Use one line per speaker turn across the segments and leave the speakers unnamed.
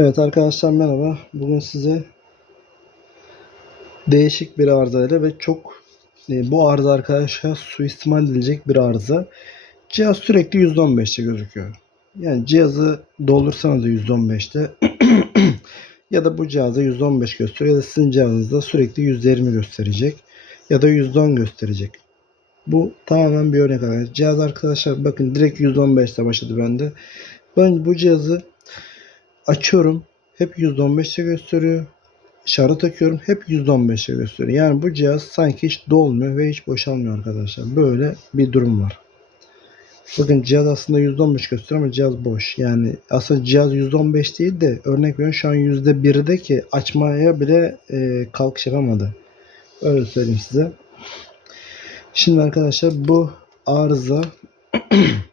Evet arkadaşlar merhaba. Bugün size değişik bir arızayla ve çok e, bu arıza arkadaşlar suistimal edilecek bir arıza. Cihaz sürekli %15'te gözüküyor. Yani cihazı doldursanız da %15'te ya da bu cihaza %15 gösteriyor ya da sizin cihazınızda sürekli %20 gösterecek ya da %10 gösterecek. Bu tamamen bir örnek arkadaşlar. Cihaz arkadaşlar bakın direkt %15'te başladı bende. Ben bu cihazı açıyorum. Hep %15'te gösteriyor. Şarja takıyorum. Hep %15'te gösteriyor. Yani bu cihaz sanki hiç dolmuyor ve hiç boşalmıyor arkadaşlar. Böyle bir durum var. Bakın cihaz aslında %15 gösteriyor ama cihaz boş. Yani aslında cihaz %15 değil de örnek veriyorum şu an %1'de ki açmaya bile e, kalkış yapamadı. Öyle söyleyeyim size. Şimdi arkadaşlar bu arıza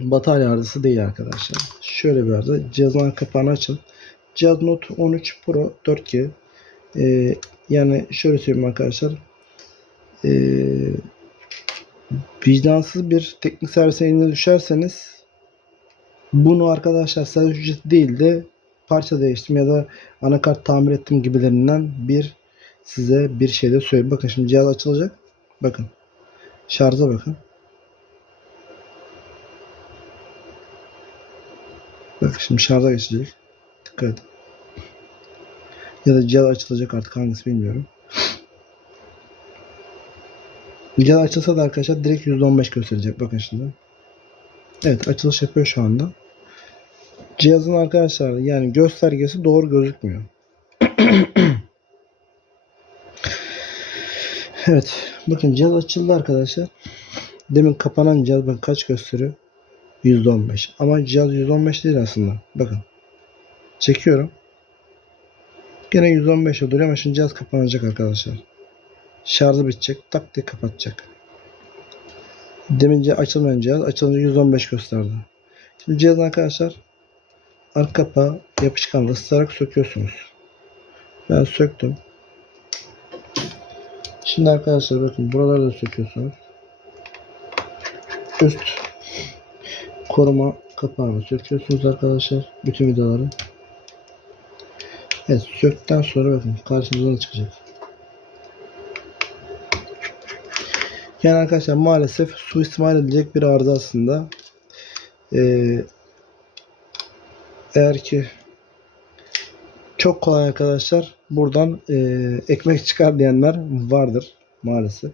batarya arızası değil arkadaşlar. Şöyle bir arıza. Cihazın kapağını açın. Cihaz Note 13 Pro 4G. Ee, yani şöyle söyleyeyim arkadaşlar. Ee, vicdansız bir teknik servise eline düşerseniz bunu arkadaşlar servis ücreti değil de parça değiştim ya da anakart tamir ettim gibilerinden bir size bir şey de söyleyeyim. Bakın şimdi cihaz açılacak. Bakın. Şarja bakın. Bak şimdi şarja geçecek. Dikkat. Ya da cihaz açılacak artık hangisi bilmiyorum. Cihaz açılsa da arkadaşlar direkt %15 gösterecek. Bakın şimdi. Evet açılış yapıyor şu anda. Cihazın arkadaşlar yani göstergesi doğru gözükmüyor. evet. Bakın cihaz açıldı arkadaşlar. Demin kapanan cihaz bakın kaç gösteriyor? %15. Ama cihaz %15 değil aslında. Bakın. Çekiyorum. Gene 115'e duruyor ama şimdi cihaz kapanacak arkadaşlar. Şarjı bitecek. Tak diye kapatacak. Demince açılmayan cihaz açılınca 115 gösterdi. Şimdi cihaz arkadaşlar arka kapağı yapışkanla ısıtarak söküyorsunuz. Ben söktüm. Şimdi arkadaşlar bakın buraları da söküyorsunuz. Üst koruma kapağını söküyorsunuz arkadaşlar. Bütün vidaları. Evet sökten sonra bakın karşınıza çıkacak. Yani arkadaşlar maalesef suistimal edilecek bir arıza aslında. Ee, eğer ki çok kolay arkadaşlar buradan e, ekmek çıkar diyenler vardır maalesef.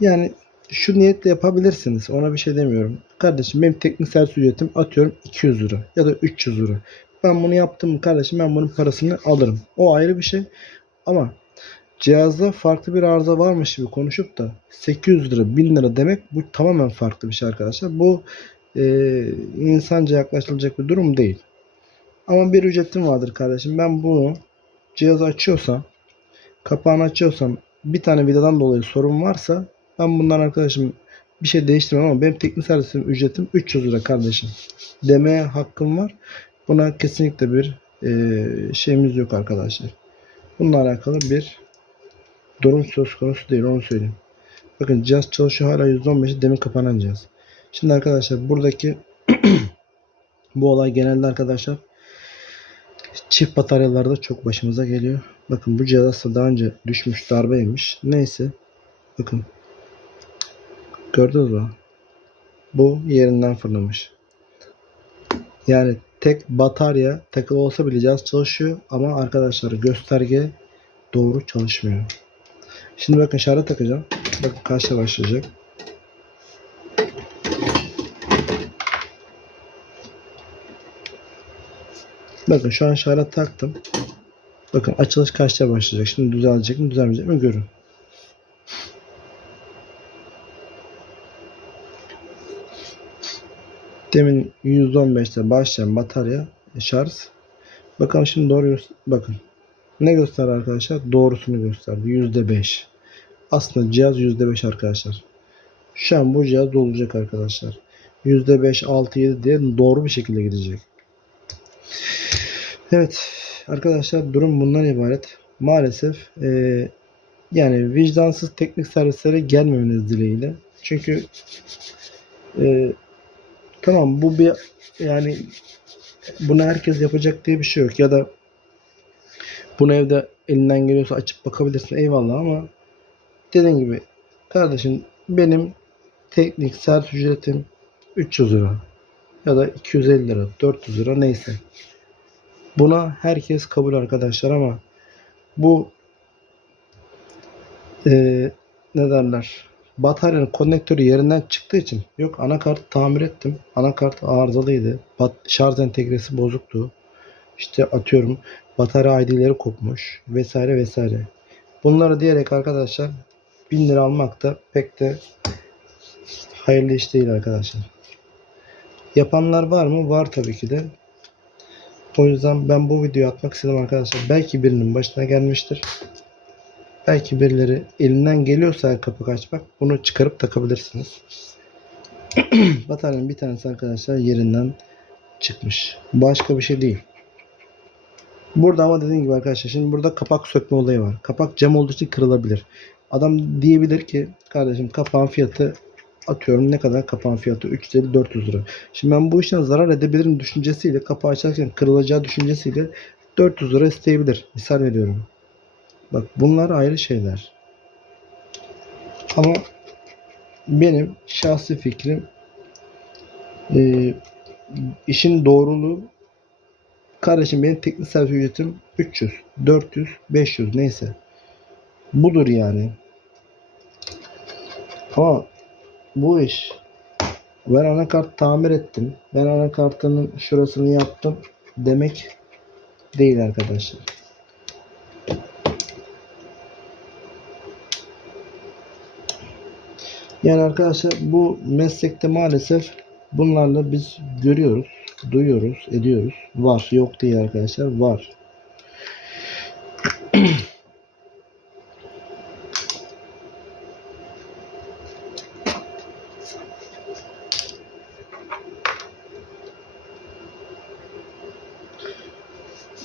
Yani şu niyetle yapabilirsiniz. Ona bir şey demiyorum. Kardeşim benim teknik servis ücretim atıyorum 200 lira ya da 300 lira. Ben bunu yaptım kardeşim ben bunun parasını alırım. O ayrı bir şey. Ama cihazda farklı bir arıza varmış gibi konuşup da 800 lira 1000 lira demek bu tamamen farklı bir şey arkadaşlar. Bu e, insanca yaklaşılacak bir durum değil. Ama bir ücretim vardır kardeşim. Ben bunu cihazı açıyorsam kapağını açıyorsam bir tane vidadan dolayı sorun varsa ben bundan arkadaşım bir şey değiştirmem ama benim teknik servisim ücretim 300 lira kardeşim demeye hakkım var. Buna kesinlikle bir e, şeyimiz yok arkadaşlar. Bununla alakalı bir durum söz konusu değil onu söyleyeyim. Bakın cihaz çalışıyor hala %15'i demin kapanan cihaz. Şimdi arkadaşlar buradaki bu olay genelde arkadaşlar çift bataryalarda çok başımıza geliyor. Bakın bu cihaz daha önce düşmüş darbeymiş. Neyse. Bakın. Gördünüz mü? Bu yerinden fırlamış. Yani tek batarya takılı olsa bile cihaz çalışıyor ama arkadaşlar gösterge doğru çalışmıyor. Şimdi bakın şarja takacağım. Bakın kaçta başlayacak. Bakın şu an şarja taktım. Bakın açılış kaçta başlayacak. Şimdi düzelecek mi düzelmeyecek mi görün. Demin 115'te başlayan batarya şarj. Bakalım şimdi doğru bakın. Ne göster arkadaşlar? Doğrusunu gösterdi. %5. Aslında cihaz %5 arkadaşlar. Şu an bu cihaz dolacak arkadaşlar. %5, 6, 7 diye doğru bir şekilde gidecek. Evet arkadaşlar durum bundan ibaret. Maalesef eee, yani vicdansız teknik servislere gelmemeniz dileğiyle. Çünkü eee, tamam bu bir yani bunu herkes yapacak diye bir şey yok. Ya da bunu evde elinden geliyorsa açıp bakabilirsin eyvallah ama dediğim gibi kardeşim benim teknik servis ücretim 300 lira ya da 250 lira 400 lira neyse. Buna herkes kabul arkadaşlar ama bu eee ne derler bataryanın konnektörü yerinden çıktığı için yok anakart tamir ettim. Anakart arızalıydı. Bat, şarj entegresi bozuktu. İşte atıyorum batarya ID'leri kopmuş vesaire vesaire. Bunları diyerek arkadaşlar 1000 lira almak da pek de hayırlı iş değil arkadaşlar. Yapanlar var mı? Var tabii ki de. O yüzden ben bu videoyu atmak istedim arkadaşlar. Belki birinin başına gelmiştir. Belki birileri elinden geliyorsa kapı açmak bunu çıkarıp takabilirsiniz. Bataryanın bir tanesi arkadaşlar yerinden çıkmış. Başka bir şey değil. Burada ama dediğim gibi arkadaşlar şimdi burada kapak sökme olayı var. Kapak cam olduğu için kırılabilir. Adam diyebilir ki kardeşim kapağın fiyatı atıyorum ne kadar kapağın fiyatı 350-400 lira. Şimdi ben bu işten zarar edebilirim düşüncesiyle kapağı açarken kırılacağı düşüncesiyle 400 lira isteyebilir. Misal veriyorum. Bak bunlar ayrı şeyler. Ama benim şahsi fikrim e, işin doğruluğu kardeşim benim teknik servis ücretim 300, 400, 500 neyse. Budur yani. Ama bu iş ben anakart tamir ettim. Ben anakartının şurasını yaptım demek değil arkadaşlar. Yani arkadaşlar bu meslekte maalesef bunlarla biz görüyoruz, duyuyoruz, ediyoruz. Var, yok değil arkadaşlar, var.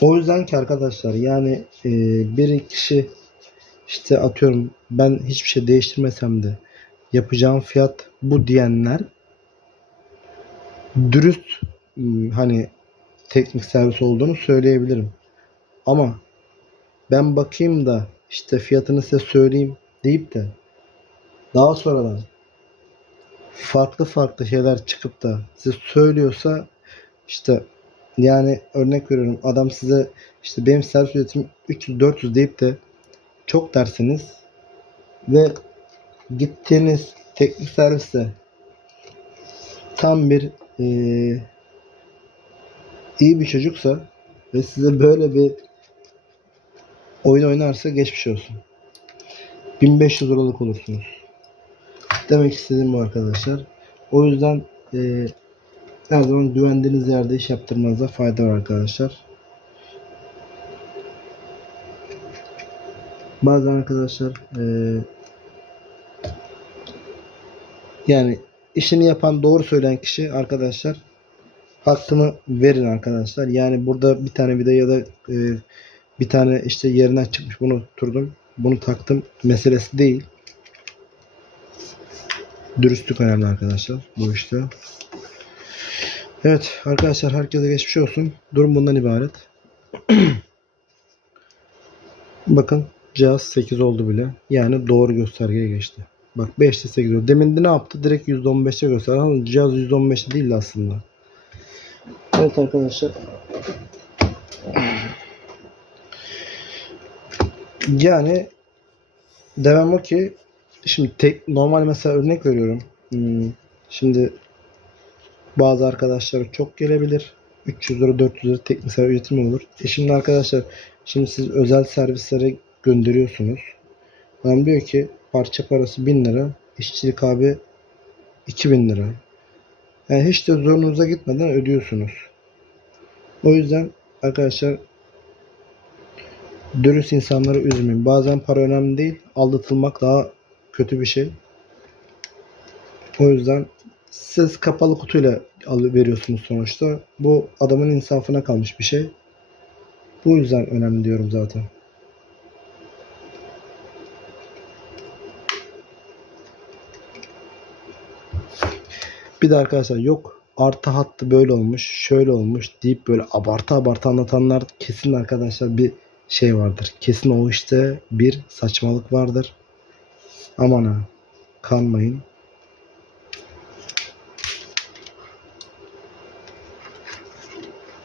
O yüzden ki arkadaşlar yani e, bir kişi işte atıyorum ben hiçbir şey değiştirmesem de yapacağım fiyat bu diyenler dürüst ım, hani teknik servis olduğunu söyleyebilirim. Ama ben bakayım da işte fiyatını size söyleyeyim deyip de daha sonradan farklı farklı şeyler çıkıp da size söylüyorsa işte yani örnek veriyorum adam size işte benim servis ücretim 300-400 deyip de çok dersiniz ve gittiğiniz teknik serviste tam bir eee, iyi bir çocuksa ve size böyle bir oyun oynarsa geçmiş olsun. 1500 liralık olursunuz. Demek istediğim bu arkadaşlar. O yüzden eee, her zaman güvendiğiniz yerde iş yaptırmanıza fayda var arkadaşlar. Bazen arkadaşlar eee yani işini yapan doğru söyleyen kişi arkadaşlar hakkını verin arkadaşlar. Yani burada bir tane vida ya da e, bir tane işte yerinden çıkmış bunu turdum. Bunu taktım meselesi değil. Dürüstlük önemli arkadaşlar bu işte. Evet arkadaşlar herkese geçmiş olsun. Durum bundan ibaret. Bakın cihaz 8 oldu bile. Yani doğru göstergeye geçti. Bak 5'te 8 oldu. Demin de ne yaptı? Direkt %15'e gösterdi. Ama cihaz %15'te değil aslında. Evet arkadaşlar. Yani demem o ki şimdi tek, normal mesela örnek veriyorum. Hmm, Şimdi bazı arkadaşlar çok gelebilir. 300 lira 400 lira teknik servis ücreti olur? E şimdi arkadaşlar şimdi siz özel servislere gönderiyorsunuz. Adam diyor ki parça parası 1000 lira. işçilik abi 2000 lira. Yani hiç de zorunuza gitmeden ödüyorsunuz. O yüzden arkadaşlar dürüst insanları üzmeyin. Bazen para önemli değil. Aldatılmak daha kötü bir şey. O yüzden siz kapalı kutuyla veriyorsunuz sonuçta. Bu adamın insafına kalmış bir şey. Bu yüzden önemli diyorum zaten. Bir de arkadaşlar yok artı hattı böyle olmuş, şöyle olmuş deyip böyle abartı abartı anlatanlar kesin arkadaşlar bir şey vardır. Kesin o işte bir saçmalık vardır. Aman ha kanmayın.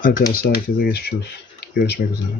Arkadaşlar herkese geçmiş olsun. Görüşmek üzere.